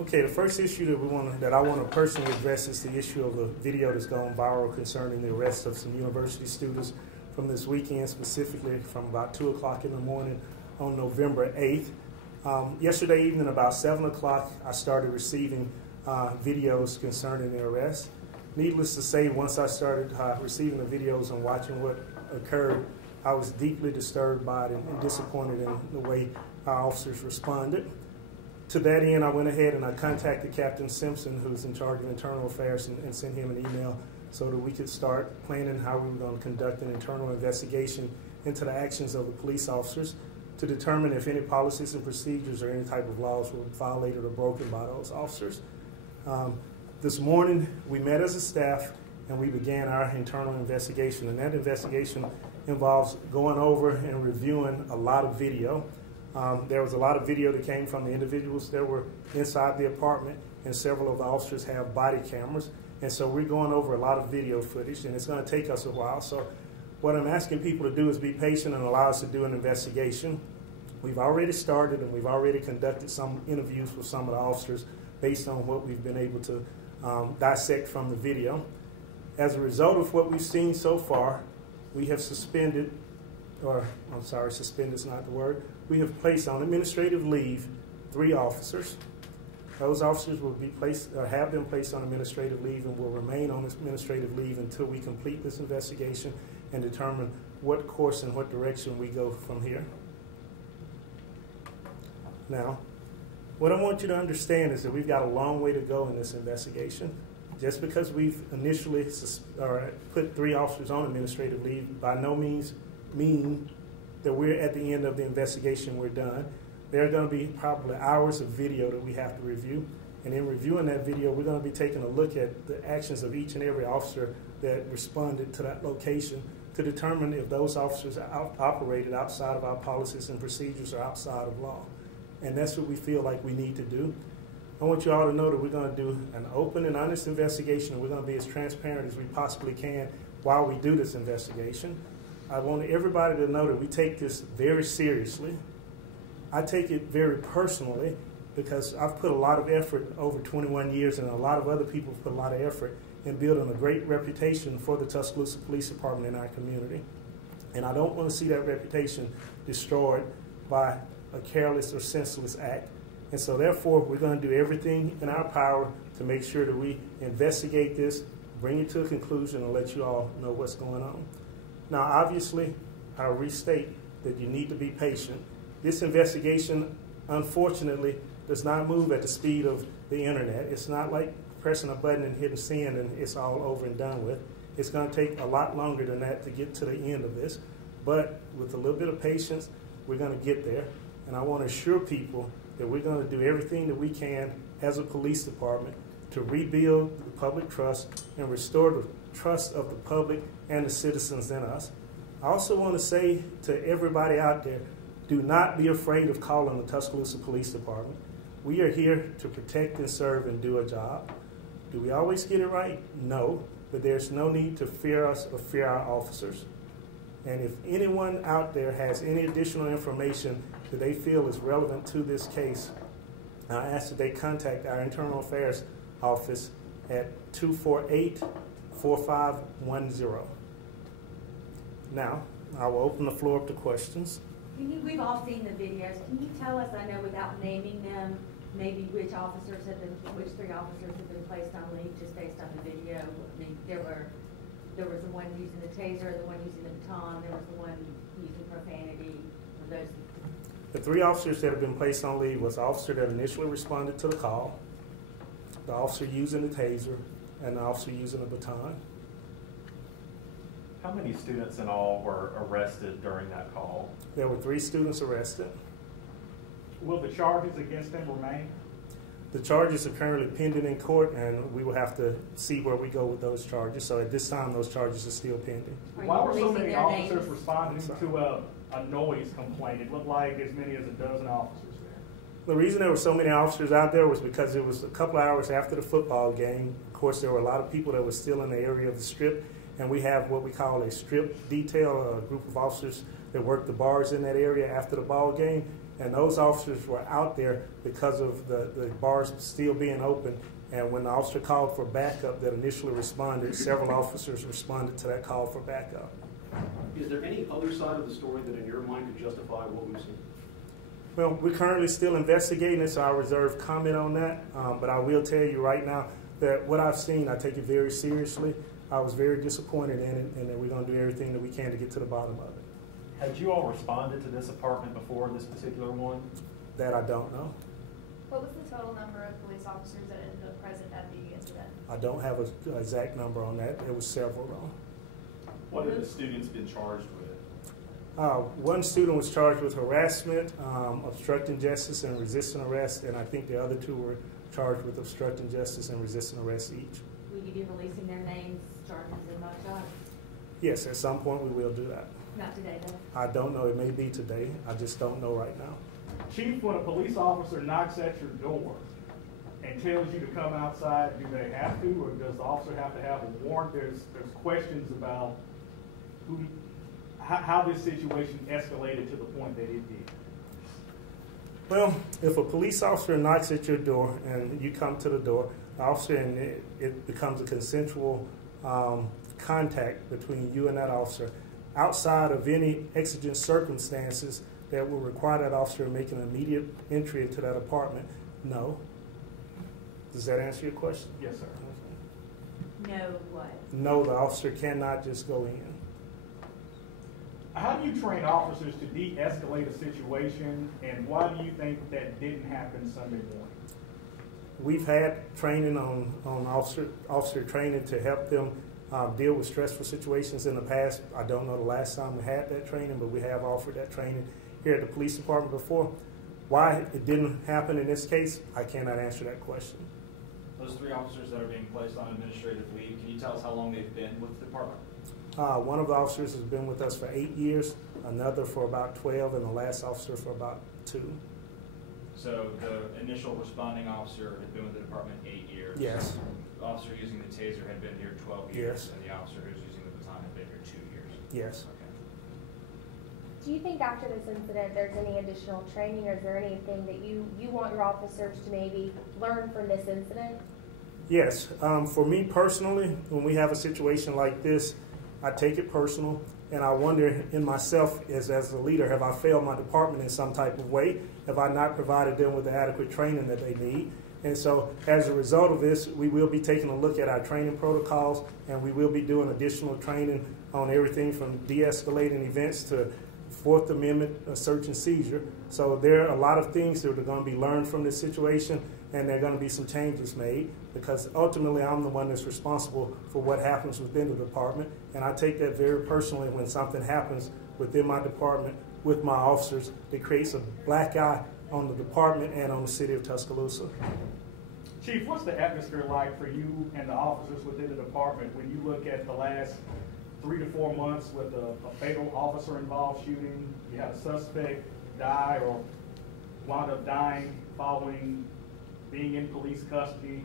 Okay, the first issue that I want to personally address is the issue of the video that's gone viral concerning the arrest of some university students from this weekend, specifically from about 2 o'clock in the morning on November 8th. Yesterday evening, about 7 o'clock, I started receiving videos concerning the arrest. Needless to say, once I started receiving the videos and watching what occurred, I was deeply disturbed by it and disappointed in the way our officers responded. To that end, I went ahead and I contacted Captain Simpson, who's in charge of internal affairs, and sent him an email so that we could start planning how we were going to conduct an internal investigation into the actions of the police officers to determine if any policies and procedures or any type of laws were violated or broken by those officers. This morning, we met as a staff and we began our internal investigation, and that investigation involves going over and reviewing a lot of video. There was a lot of video that came from the individuals that were inside the apartment, and several of the officers have body cameras. And so we're going over a lot of video footage, and it's going to take us a while. So what I'm asking people to do is be patient and allow us to do an investigation. We've already started, and we've already conducted some interviews with some of the officers based on what we've been able to dissect from the video. As a result of what we've seen so far, we have suspended, or I'm sorry, suspended is not the word. We have placed on administrative leave 3 officers. Those officers will be placed, or have been placed on administrative leave, and will remain on administrative leave until we complete this investigation and determine what course and what direction we go from here. Now, what I want you to understand is that we've got a long way to go in this investigation. Just because we've initially put 3 officers on administrative leave, by no means mean that we're at the end of the investigation, we're done. There are going to be probably hours of video that we have to review. And in reviewing that video, we're going to be taking a look at the actions of each and every officer that responded to that location to determine if those officers operated outside of our policies and procedures or outside of law. And that's what we feel like we need to do. I want you all to know that we're going to do an open and honest investigation, and we're going to be as transparent as we possibly can while we do this investigation. I want everybody to know that we take this very seriously. I take it very personally because I've put a lot of effort over 21 years, and a lot of other people put a lot of effort in building a great reputation for the Tuscaloosa Police Department in our community. And I don't want to see that reputation destroyed by a careless or senseless act. And so therefore, we're going to do everything in our power to make sure that we investigate this, bring it to a conclusion, and let you all know what's going on. Now, obviously, I'll restate that you need to be patient. This investigation, unfortunately, does not move at the speed of the internet. It's not like pressing a button and hitting send and it's all over and done with. It's going to take a lot longer than that to get to the end of this. But with a little bit of patience, we're going to get there. And I want to assure people that we're going to do everything that we can as a police department to rebuild the public trust and restore the trust of the public and the citizens in us. I also want to say to everybody out there, do not be afraid of calling the Tuscaloosa Police Department. We are here to protect and serve and do a job. Do we always get it right? No, but there's no need to fear us or fear our officers. And if anyone out there has any additional information that they feel is relevant to this case, I ask that they contact our Internal Affairs Office at 248-4510. Now, I will open the floor up to questions. We've all seen the videos. Can you tell us, I know without naming them, maybe which 3 officers have been placed on leave just based on the video? I mean, there was the one using the taser, the one using the baton, there was the one using profanity. Those. The 3 officers that have been placed on leave was the officer that initially responded to the call, the officer using the taser, and the officer using the baton. How many students in all were arrested during that call? There were 3 students arrested. Will the charges against them remain? The charges are currently pending in court, and we will have to see where we go with those charges. So at this time, those charges are still pending. Why were so many officers responding to a noise complaint? It looked like as many as a dozen officers there. The reason there were so many officers out there was because it was a couple of hours after the football game. Of course, there were a lot of people that were still in the area of the strip, and we have what we call a strip detail, a group of officers that work the bars in that area after the ball game. And those officers were out there because of the bars still being open. And when the officer called for backup that initially responded, several officers responded to that call for backup. Is there any other side of the story that in your mind could justify what we've seen? Well, we're currently still investigating it, so I'll reserve comment on that. But I will tell you right now that what I've seen, I take it very seriously. I was very disappointed in it, and that we're going to do everything that we can to get to the bottom of it. Had you all responded to this apartment before this particular one? That I don't know. What was the total number of police officers that ended up present at the incident? I don't have an exact number on that. There was several, though. What have the students been charged with? One student was charged with harassment, obstructing justice, and resisting arrest, and I think the other two were charged with obstructing justice and resisting arrest each. Will you be releasing their names, charges, and mugshots? Yes, at some point we will do that. Not today, though. I don't know. It may be today. I just don't know right now. Chief, when a police officer knocks at your door and tells you to come outside, do they have to, or does the officer have to have a warrant? There's questions about how this situation escalated to the point that it did. Well, if a police officer knocks at your door and you come to the door, the officer, and it becomes a consensual contact between you and that officer, outside of any exigent circumstances that will require that officer to make an immediate entry into that apartment, no. Does that answer your question? Yes, sir. No what? No, the officer cannot just go in. How do you train officers to de-escalate a situation, and why do you think that didn't happen Sunday morning? We've had training on officer training to help them deal with stressful situations in the past. I don't know the last time we had that training, but we have offered that training here at the police department before. Why it didn't happen in this case, I cannot answer that question. Those 3 officers that are being placed on administrative leave, can you tell us how long they've been with the department? One of the officers has been with us for 8 years, another for about 12, and the last officer for about 2. So the initial responding officer had been with the department 8 years. Yes. The officer using the taser had been here 12 years. Yes. And the officer who's using the baton had been here 2 years. Yes. Okay. Do you think after this incident there's any additional training, or is there anything that you want your officers to maybe learn from this incident? Yes. For me personally, when we have a situation like this, I take it personal, and I wonder in myself as a leader, have I failed my department in some type of way? Have I not provided them with the adequate training that they need? And so as a result of this, we will be taking a look at our training protocols, and we will be doing additional training on everything from de-escalating events to Fourth Amendment search and seizure. So there are a lot of things that are going to be learned from this situation, and there are going to be some changes made, because ultimately I'm the one that's responsible for what happens within the department, and I take that very personally when something happens within my department with my officers that creates a black eye on the department and on the city of Tuscaloosa. Chief, what's the atmosphere like for you and the officers within the department when you look at the last 3 to 4 months with a fatal officer-involved shooting? You had a suspect die or wound up dying following being in police custody.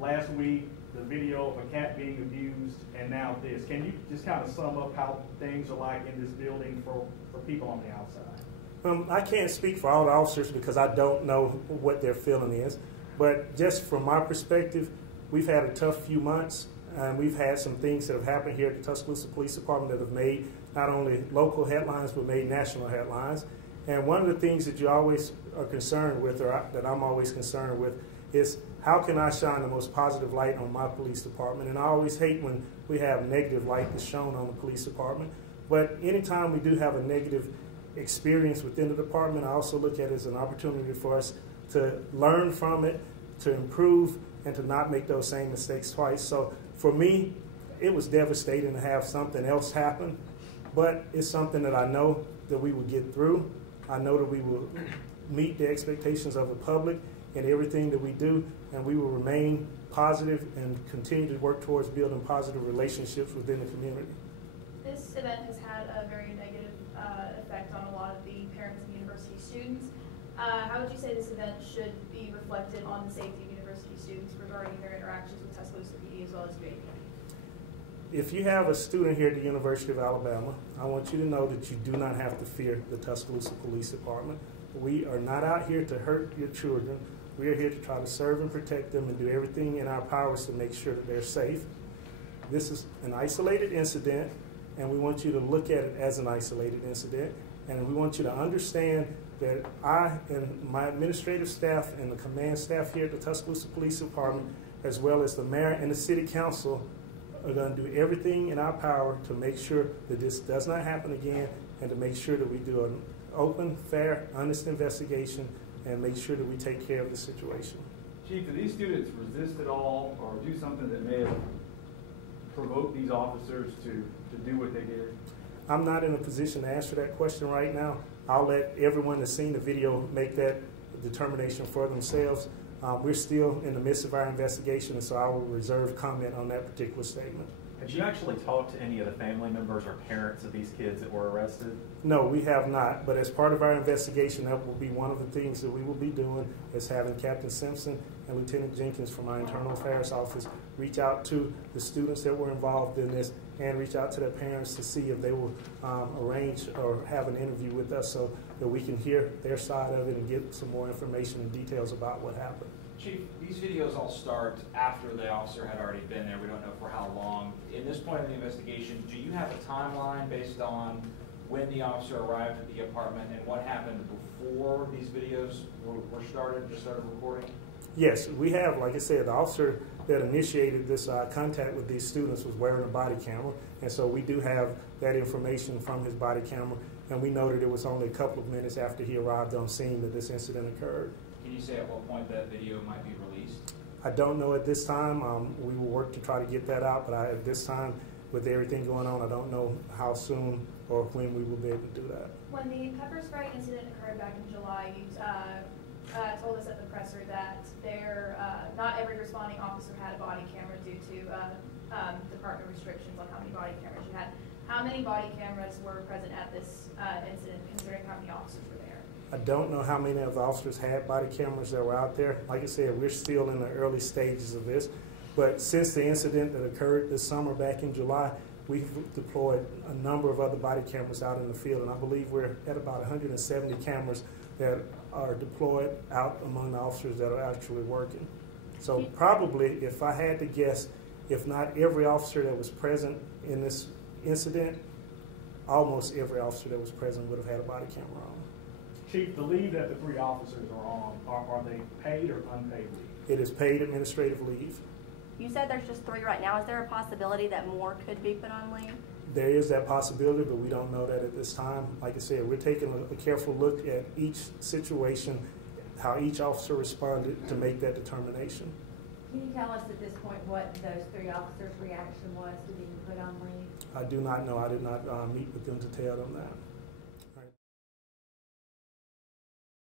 Last week, the video of a cat being abused, and now this. Can you just kind of sum up how things are like in this building for people on the outside? I can't speak for all the officers because I don't know what their feeling is. But just from my perspective, we've had a tough few months. And we've had some things that have happened here at the Tuscaloosa Police Department that have made not only local headlines, but made national headlines. And one of the things that you always are concerned with, or that I'm always concerned with, is how can I shine the most positive light on my police department? And I always hate when we have negative light that's shown on the police department. But anytime we do have a negative experience within the department, I also look at it as an opportunity for us to learn from it, to improve, and to not make those same mistakes twice. So for me, it was devastating to have something else happen, but it's something that I know that we will get through. I know that we will meet the expectations of the public in everything that we do, and we will remain positive and continue to work towards building positive relationships within the community. This event has had a very negative effect on a lot of the parents and university students. How would you say this event should be reflected on the safety of university students regarding their interactions with Tuscaloosa PD as well as UAPD? If you have a student here at the University of Alabama, I want you to know that you do not have to fear the Tuscaloosa Police Department. We are not out here to hurt your children. We are here to try to serve and protect them and do everything in our powers to make sure that they're safe. This is an isolated incident, and we want you to look at it as an isolated incident. And we want you to understand that I and my administrative staff and the command staff here at the Tuscaloosa Police Department, as well as the mayor and the city council, are going to do everything in our power to make sure that this does not happen again, and to make sure that we do an open, fair, honest investigation and make sure that we take care of the situation. Chief, do these students resist at all or do something that may have provoked these officers to do what they did? I'm not in a position to answer that question right now. I'll let everyone that's seen the video make that determination for themselves. We're still in the midst of our investigation, and so I will reserve comment on that particular statement. Have you actually talked to any of the family members or parents of these kids that were arrested? No, we have not, but as part of our investigation, that will be one of the things that we will be doing, is having Captain Simpson and Lieutenant Jenkins from our Internal Affairs Office reach out to the students that were involved in this and reach out to their parents to see if they will arrange or have an interview with us so that we can hear their side of it and get some more information and details about what happened. Chief, these videos all start after the officer had already been there. We don't know for how long. In this point of the investigation, do you have a timeline based on when the officer arrived at the apartment and what happened before these videos were started recording? Yes, we have. Like I said, the officer that initiated this contact with these students was wearing a body camera, and so we do have that information from his body camera, and we noted it was only a couple of minutes after he arrived on scene that this incident occurred. Can you say at what point that video might be released? I don't know at this time. We will work to try to get that out, but at this time, with everything going on, I don't know how soon or when we will be able to do that. When the pepper spray incident occurred back in July, you told us at the presser that not every responding officer had a body camera due to department restrictions on how many body cameras you had. How many body cameras were present at this incident, considering how many officers were there? I don't know how many of the officers had body cameras that were out there. Like I said, we're still in the early stages of this. But since the incident that occurred this summer back in July, we've deployed a number of other body cameras out in the field. And I believe we're at about 170 cameras that are deployed out among the officers that are actually working. So probably, if I had to guess, if not every officer that was present in this incident, almost every officer that was present would have had a body camera on. Chief, the leave that the 3 officers are on, are they paid or unpaid leave? It is paid administrative leave. You said there's just 3 right now. Is there a possibility that more could be put on leave? There is that possibility, but we don't know that at this time. Like I said, we're taking a careful look at each situation, how each officer responded to make that determination. Can you tell us at this point what those 3 officers' reaction was to being put on leave? I do not know. I did not meet with them to tell them that.